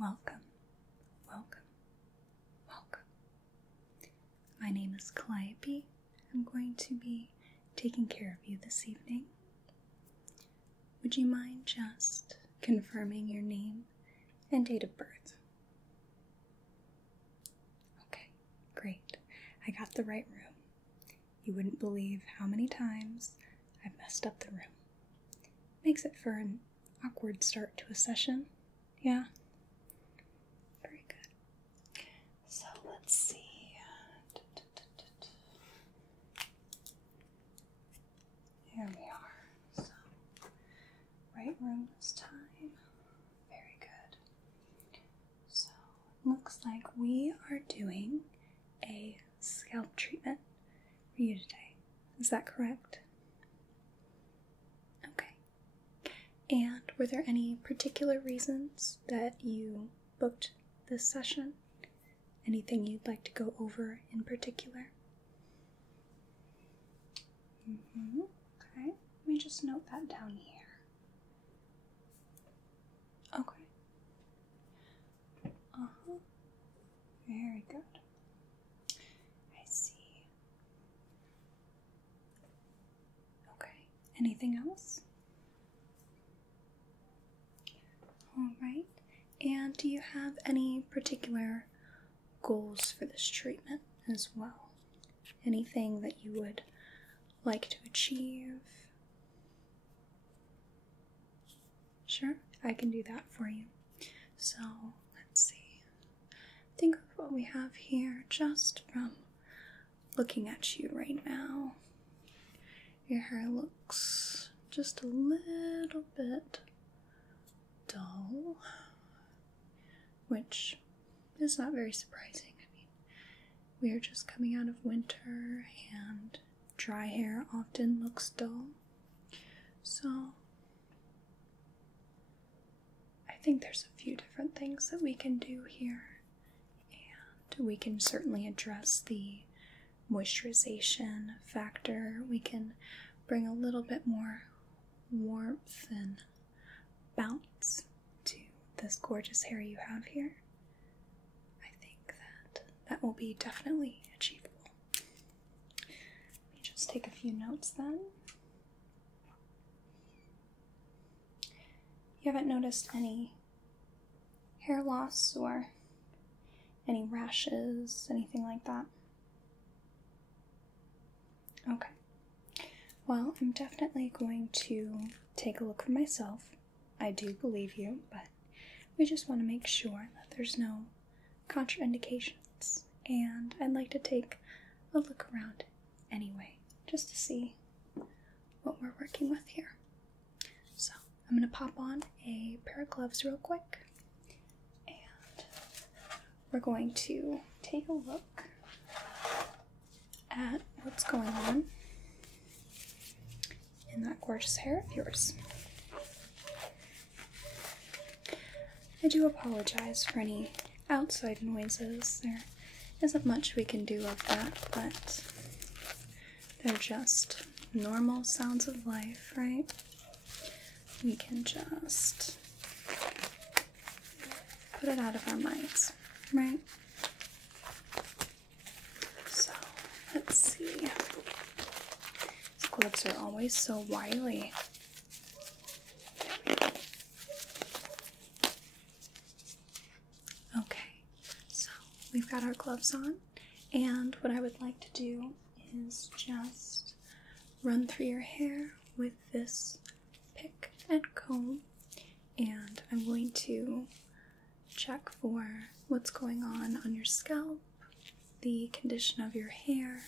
welcome, welcome, welcome. My name is Calliope. I'm going to be taking care of you this evening. Would you mind just confirming your name and date of birth? Okay, great. I got the right room. You wouldn't believe how many times I've messed up the room. Makes it for an awkward start to a session. Yeah? Very good. So let's see. Here we are. So, right room this time. Very good. So, looks like we are doing a scalp treatment for you today. Is that correct? Okay. And were there any particular reasons that you booked this session? Anything you'd like to go over in particular? Okay, let me just note that down here. Okay. Very good. I see. Okay, anything else? Alright, and do you have any particular goals for this treatment as well? Anything that you would like to achieve? Sure, I can do that for you. So, let's see. Think of what we have here just from looking at you right now. Your hair looks just a little bit dull, which is not very surprising. I mean, we are just coming out of winter and dry hair often looks dull. So I think there's a few different things that we can do here, and we can certainly address the moisturization factor. We can bring a little bit more warmth and bounce to this gorgeous hair you have here. I think that will be definitely achievable. Let me just take a few notes then. You haven't noticed any hair loss or any rashes, anything like that? Okay. Well, I'm definitely going to take a look for myself. I do believe you, but we just want to make sure that there's no contraindications. And I'd like to take a look around anyway, just to see what we're working with here. So, I'm going to pop on a pair of gloves real quick, and we're going to take a look at what's going on in that gorgeous hair of yours. I do apologize for any outside noises. There isn't much we can do of that, but they're just normal sounds of life, right? We can just put it out of our minds, right? So, let's see. These gloves are always so wily. Okay, so we've got our gloves on, and what I would like to do is just run through your hair with this pick and comb, and I'm going to check for what's going on your scalp, the condition of your hair,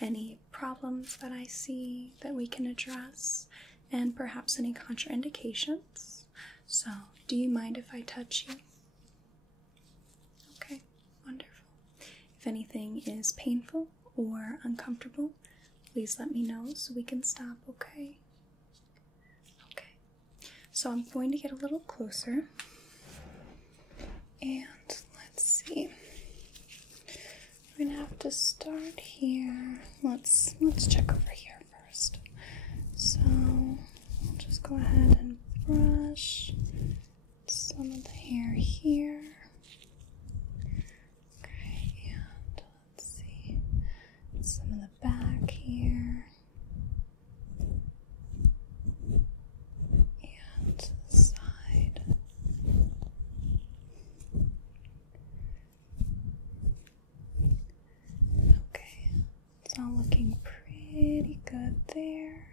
any problems that I see that we can address, and perhaps any contraindications. So, do you mind if I touch you? Okay, wonderful. If anything is painful or uncomfortable, please let me know so we can stop, okay? Okay, so I'm going to get a little closer, and let's see. We're gonna have to start here. Let's check over here first. So I'll just go ahead and brush some of the hair here. some in the back here. And to the side. Okay, it's all looking pretty good there.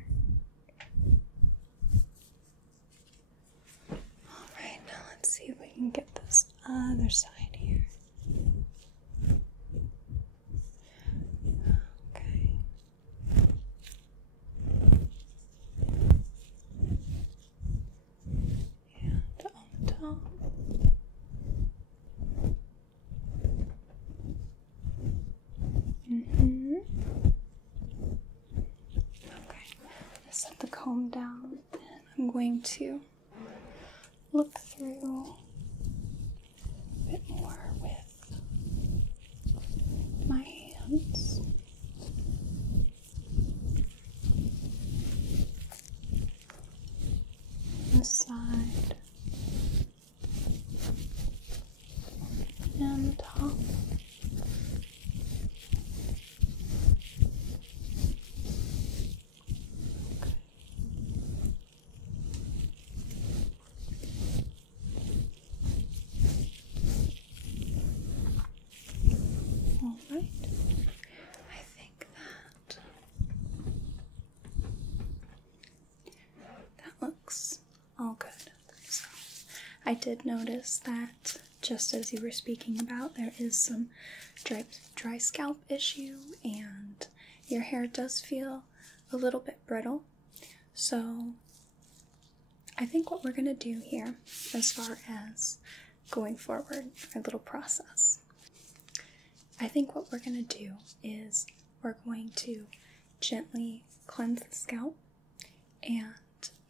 Alright, now let's see if we can get this other side here. Okay. And on the top. Okay, I set the comb down and I'm going to look through a bit more with my hands. The side and the top. Alright, I think that looks all good. So, I did notice that just as you were speaking about, there is some dry scalp issue and your hair does feel a little bit brittle. So, I think what we're going to do here, as far as going forward, our little process, I think what we're going to do is we're going to gently cleanse the scalp, and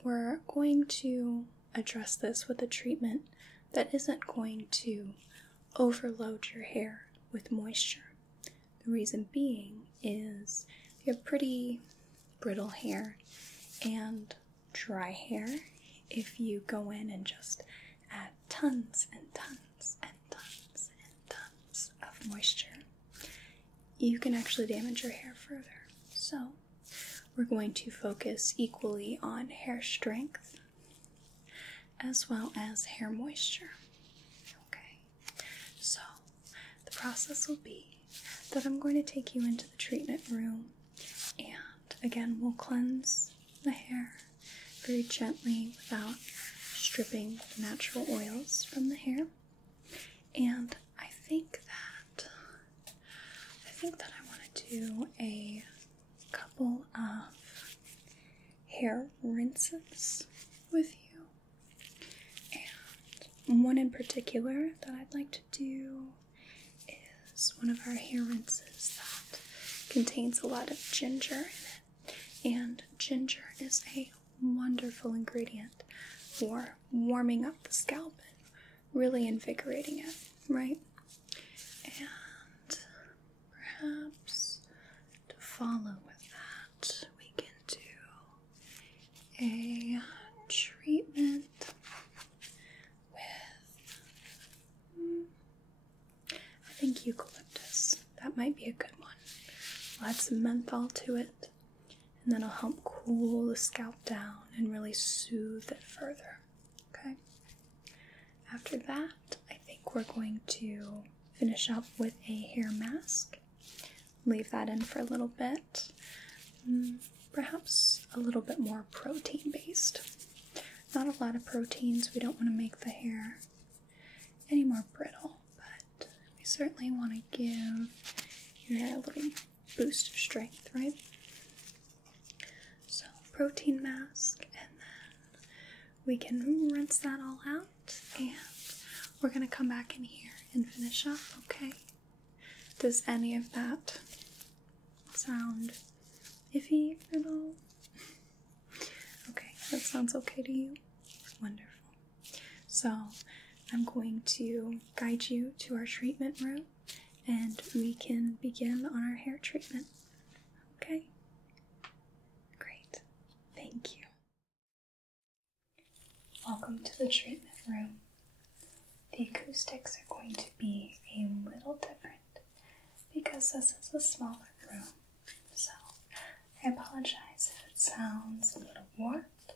we're going to address this with a treatment that isn't going to overload your hair with moisture. The reason being is you have pretty brittle hair and dry hair. If you go in and just add tons and tons and tons and tons of moisture, you can actually damage your hair further. So we're going to focus equally on hair strength as well as hair moisture. Okay, so the process will be that I'm going to take you into the treatment room, and again we'll cleanse the hair very gently without stripping the natural oils from the hair. And I think that I want to do a couple of hair rinses with you. And one in particular that I'd like to do is one of our hair rinses that contains a lot of ginger in it. And ginger is a wonderful ingredient for warming up the scalp and really invigorating it, right? And perhaps to follow with that, we can do a treatment with, I think eucalyptus. That might be a good one. We'll add some menthol to it, and then it'll help cool the scalp down and really soothe it further, okay? After that, I think we're going to finish up with a hair mask. Leave that in for a little bit. Perhaps a little bit more protein-based. Not a lot of proteins. We don't want to make the hair any more brittle, but we certainly want to give your hair a little boost of strength, right? So, protein mask, and then we can rinse that all out, and we're going to come back in here and finish up, okay? Does any of that sound iffy at all? Okay, that sounds okay to you? Wonderful. So, I'm going to guide you to our treatment room, and we can begin on our hair treatment, okay? Great. Thank you. Welcome to the treatment room. The acoustics are going to be a little different because this is a smaller room I apologize if it sounds a little warped.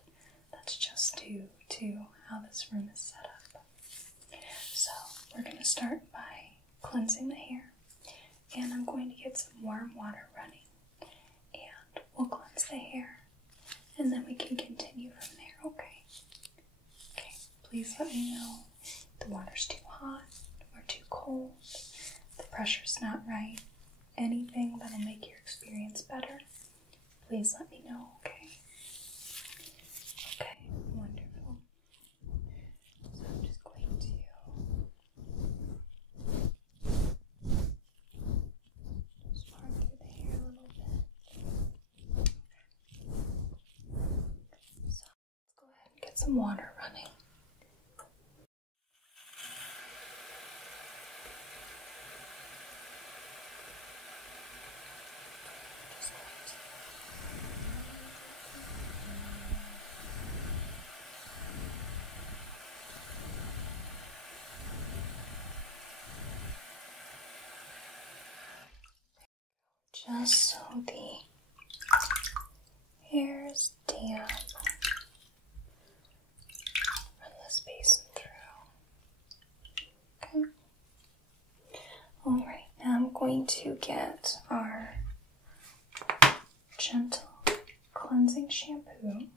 That's just due to how this room is set up. So we're going to start by cleansing the hair, and I'm going to get some warm water running, and we'll cleanse the hair, and then we can continue from there, okay? Okay, please let me know if the water's too hot or too cold, the pressure's not right, anything that'll make your experience better. Please let me know, okay? Okay, wonderful. So I'm just going to just part through the hair a little bit. So let's go ahead and get some water running. Just so the hair is damp, run this basin through. Okay. Alright, now I'm going to get our gentle cleansing shampoo.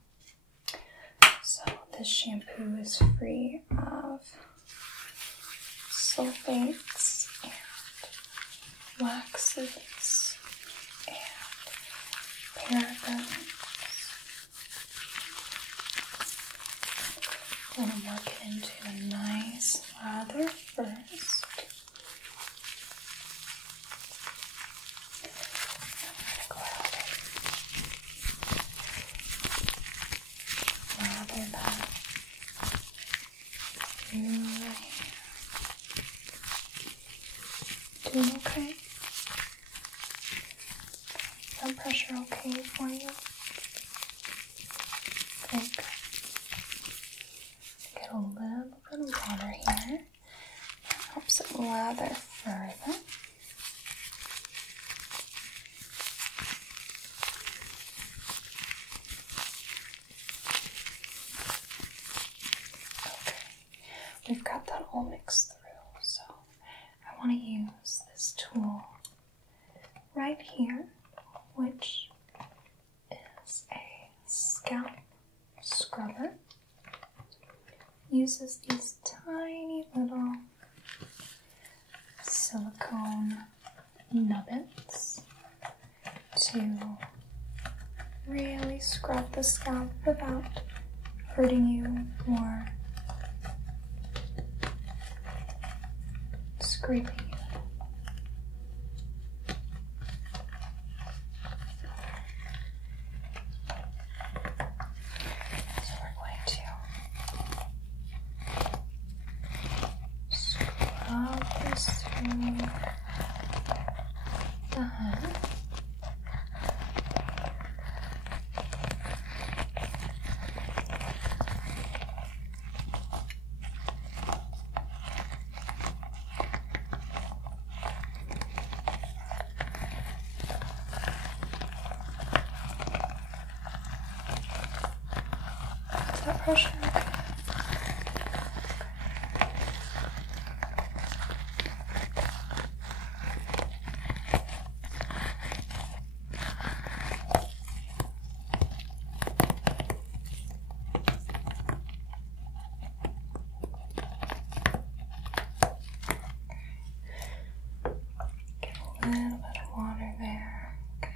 So this shampoo is free of sulfates and waxes parabens. I'm going to work it into a nice lather first. I'm going to go ahead and lather that through the hair. Doing okay? Is that pressure okay for you? Okay, good. Get a little bit of water here. That helps it lather further. Okay, we've got that all mixed through, so I want to use this tool right here, which is a scalp scrubber. Uses these tiny little silicone nubbins to really scrub the scalp without hurting you or scraping you. Pressure. Get a little bit of water there. Okay.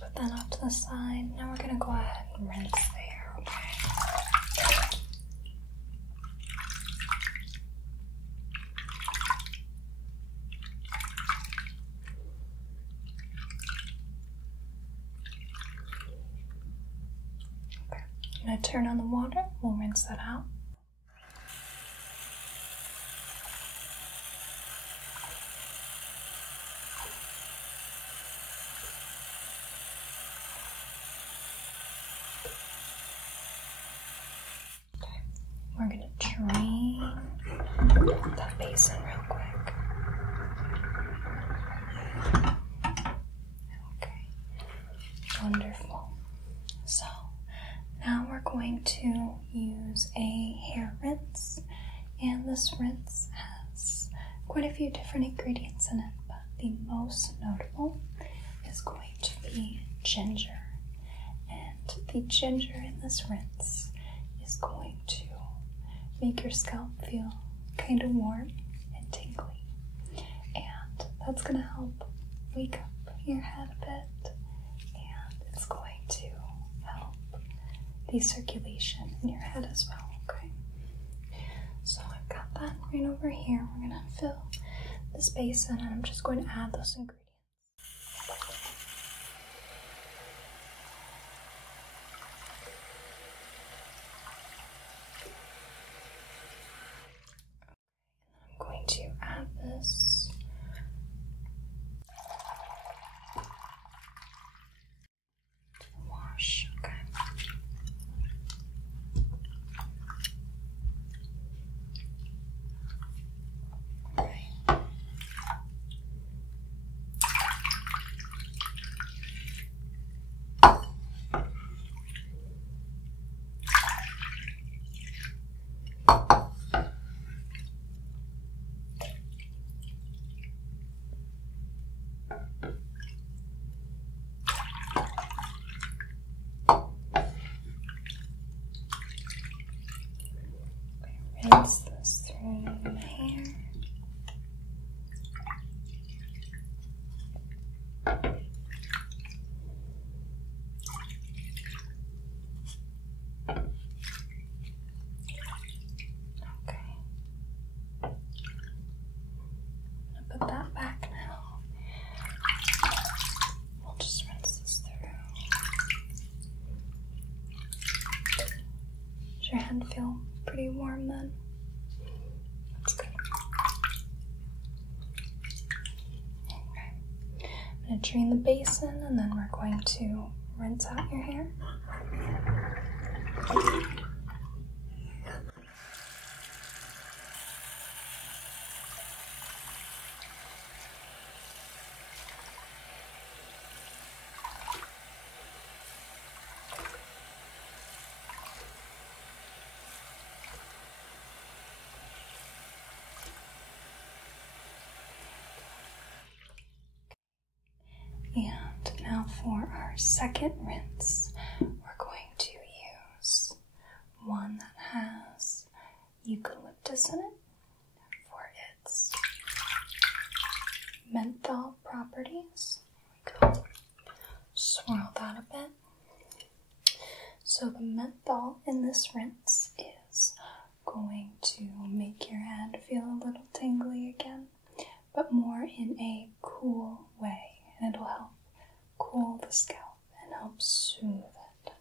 Put that off to the side. Now we're going to go ahead and rinse the hair, okay? Okay. I'm going to turn on the water. We'll rinse that out. going to use a hair rinse, and this rinse has quite a few different ingredients in it, but the most notable is going to be ginger. And the ginger in this rinse is going to make your scalp feel kind of warm and tingly, and that's going to help wake up your head a bit, and it's going to help the circulation in your head as well, okay? So I've got that right over here. We're going to fill this basin, and I'm just going to add those ingredients. I'm going to add this to the wash, okay? Rinse this through my hair. Okay. I'm gonna put that back now. We'll just rinse this through. Does your hand feel pretty warm then? That's good. Okay. I'm going to drain the basin, and then we're going to rinse out your hair. And now for our second rinse, we're going to use one that has eucalyptus in it for its menthol properties. There we go. Swirl that a bit. So the menthol in this rinse is going to make your head feel a little tingly again, but more in a cool way. And it'll help cool the scalp and help soothe it.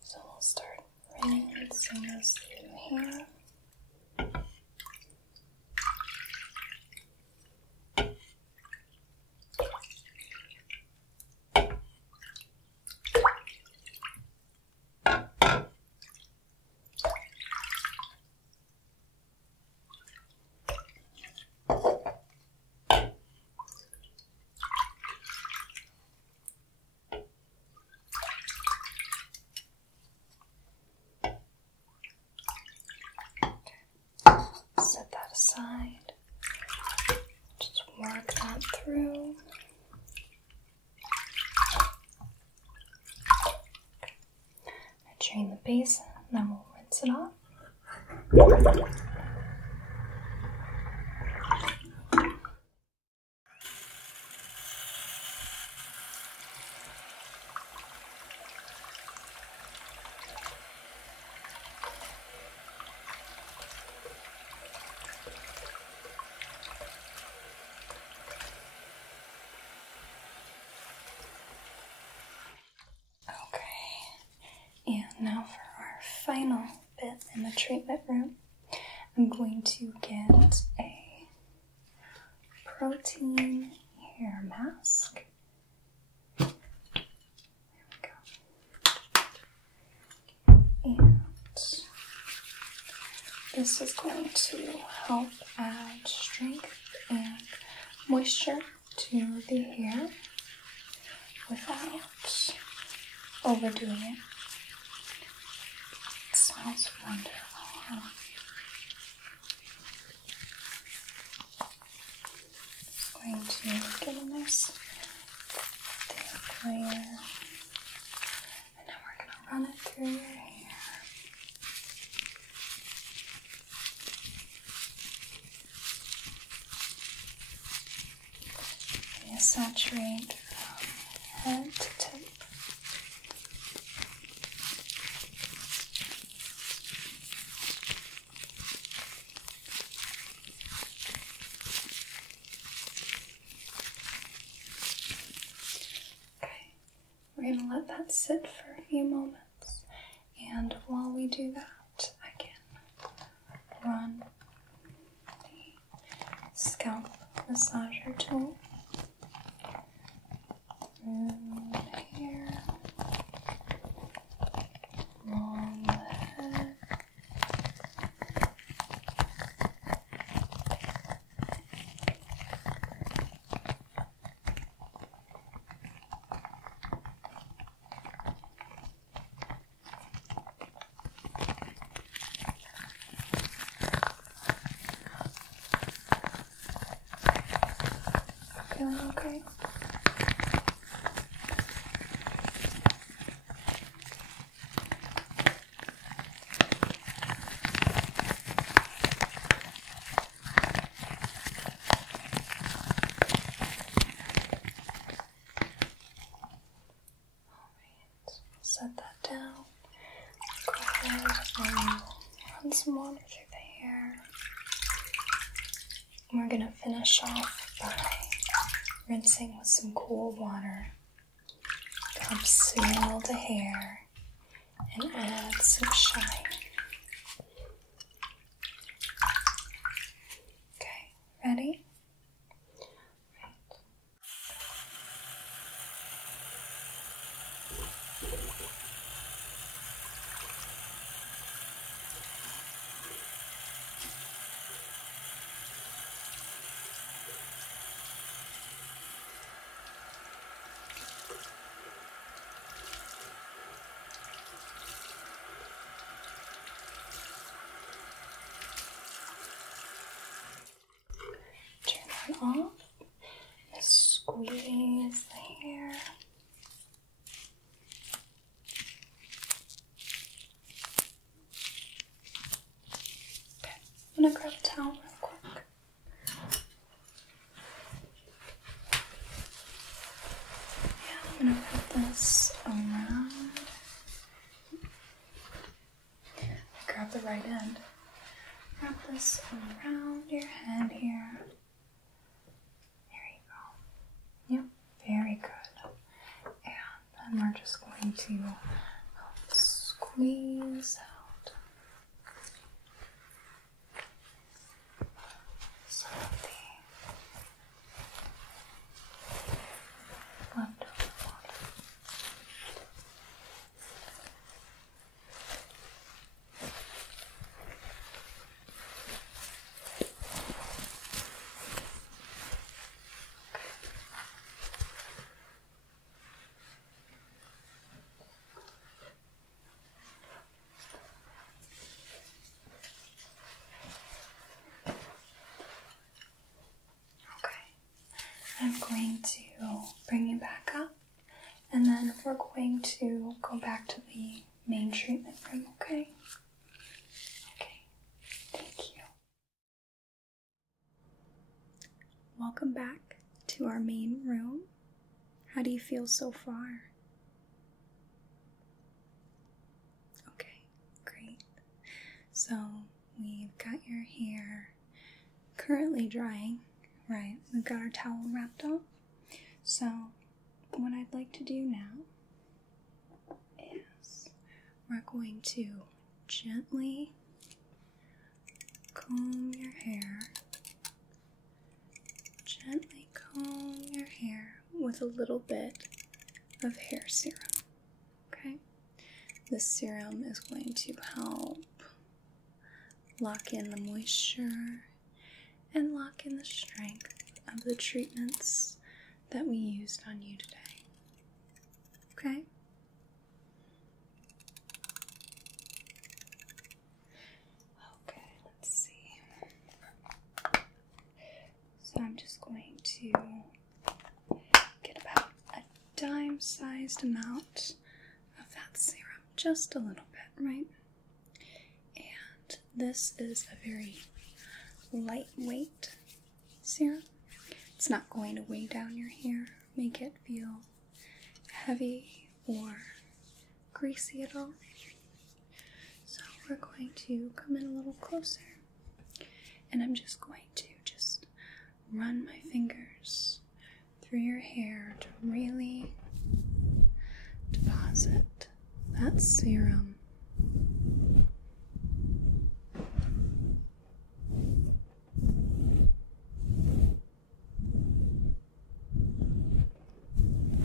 So we'll start rinsing this through here. Set that aside. Just work that through. I drain the basin, and then we'll rinse it off. And now for our final bit in the treatment room, I'm going to get a protein hair mask. There we go. And this is going to help add strength and moisture to the hair without overdoing it. It smells wonderful, huh? Just going to get a nice thick layer. And now we're going to run it through your hair. Saturate from head to tip. Okay, we're going to let that sit for a few moments, and while we do that, I can run the scalp massager tool through the hair, along the head, feeling okay? Set that down. Go ahead and run some water through the hair. And we're going to finish off by rinsing with some cool water to help seal the hair and add some shine. Okay, ready? Turn that off. Just squeeze the hair. Okay, I'm gonna grab a towel real quick. And I'm gonna put this around. Grab the right end. Wrap this around your head here. There you go. Yep, very good. And then we're just going to help squeeze out some of the leftover water. I'm going to bring you back up, and then we're going to go back to the main treatment room, okay? Okay, thank you. Welcome back to our main room. How do you feel so far? Okay, great. So we've got your hair currently drying. Right, we've got our towel wrapped up. So what I'd like to do now is we're going to gently comb your hair. Gently comb your hair with a little bit of hair serum. Okay? This serum is going to help lock in the moisture and lock in the strength of the treatments that we used on you today. Okay? So I'm just going to get about a dime-sized amount of that serum, just a little bit, right? And this is a very lightweight serum. It's not going to weigh down your hair, make it feel heavy or greasy at all. So we're going to come in a little closer, and I'm just going to run my fingers through your hair to really deposit that serum.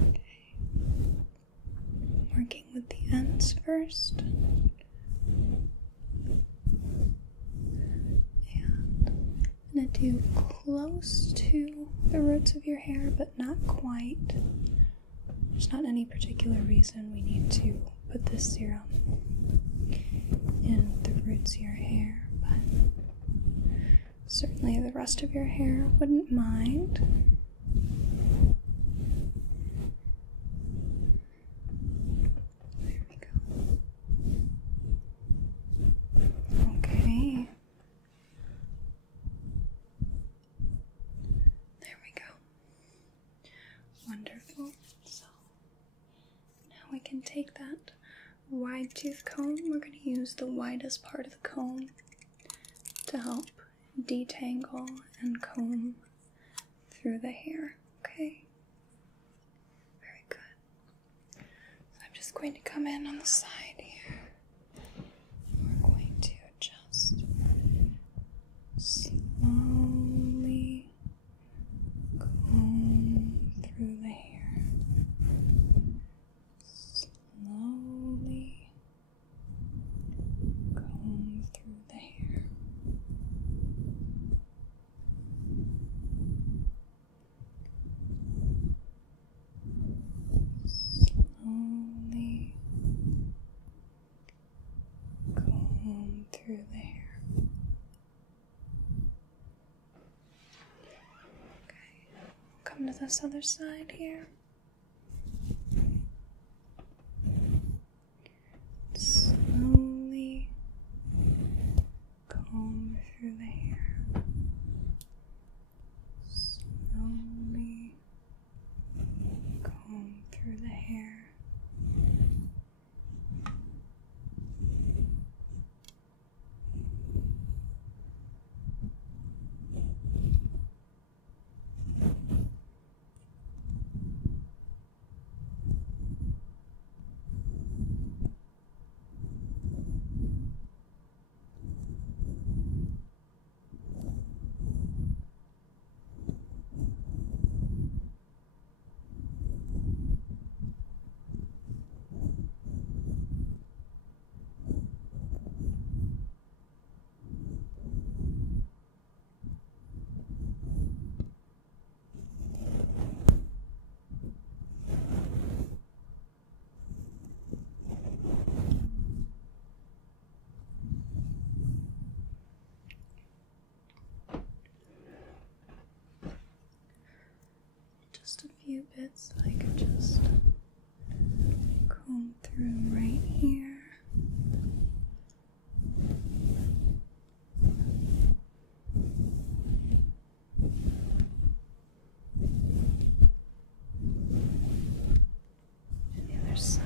Okay. Working with the ends first. I'm going to do close to the roots of your hair, but not quite. There's not any particular reason we need to put this serum in the roots of your hair, but certainly the rest of your hair wouldn't mind. There we go. Okay. Wonderful. So now we can take that wide tooth comb. We're going to use the widest part of the comb to help detangle and comb through the hair. Okay? Very good. So I'm just going to come in on the side here. We're going to just slowly comb through the hair. Slowly comb through the hair. Slowly comb through the hair. Come to this other side here. Slowly comb through the hair. Slowly comb through the hair. Just a few bits I could just comb through right here. And the other side.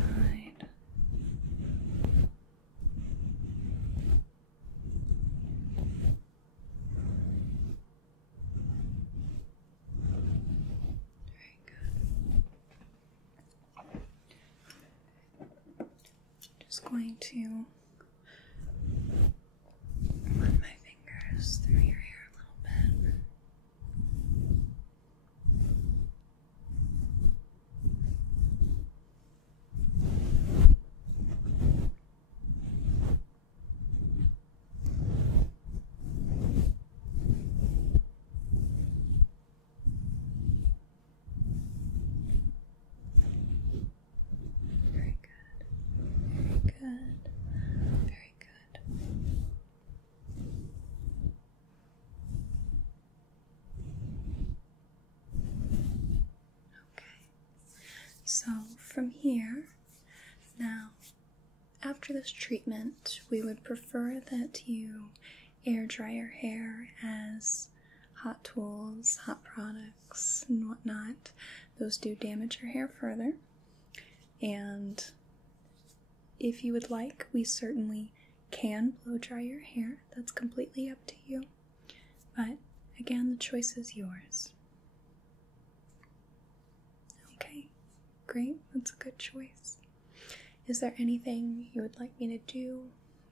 Just going to run my fingers through your hair a little bit. Very good. Very good. So from here, now, after this treatment, we would prefer that you air dry your hair, as hot tools, hot products, and whatnot, those do damage your hair further. And if you would like, we certainly can blow dry your hair. That's completely up to you. But again, the choice is yours. Okay, great. That's a good choice. Is there anything you would like me to do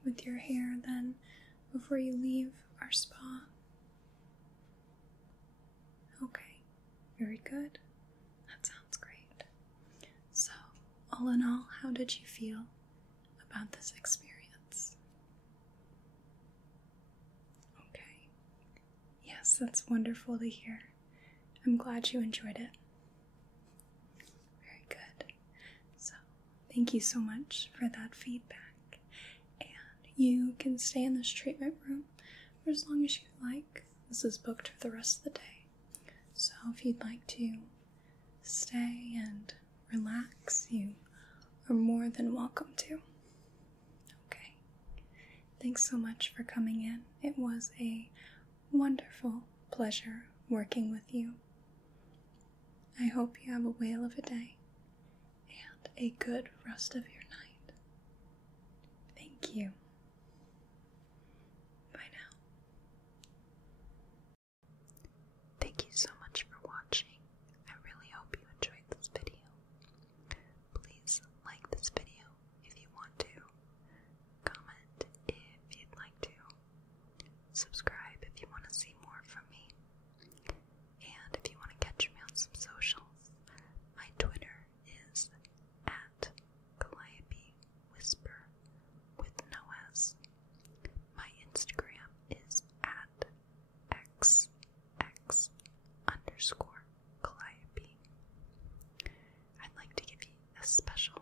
with your hair then before you leave our spa? Okay, very good. That sounds great. So, all in all, how did you feel about this experience? Okay. Yes, that's wonderful to hear. I'm glad you enjoyed it. Very good. So, thank you so much for that feedback. And you can stay in this treatment room for as long as you like. This is booked for the rest of the day. So if you'd like to stay and relax, you are more than welcome to. Okay. Thanks so much for coming in. It was a wonderful pleasure working with you. I hope you have a whale of a day and a good rest of your night. Thank you. Bye now. Thank you so much for watching. I really hope you enjoyed this video. Please like this video if you want to. Comment if you'd like to. Subscribe if you want to see more from me. And if you want to catch me on some socials, my Twitter is at Calliope Whisper with no S. My Instagram is at XX_Calliope. I'd like to give you a special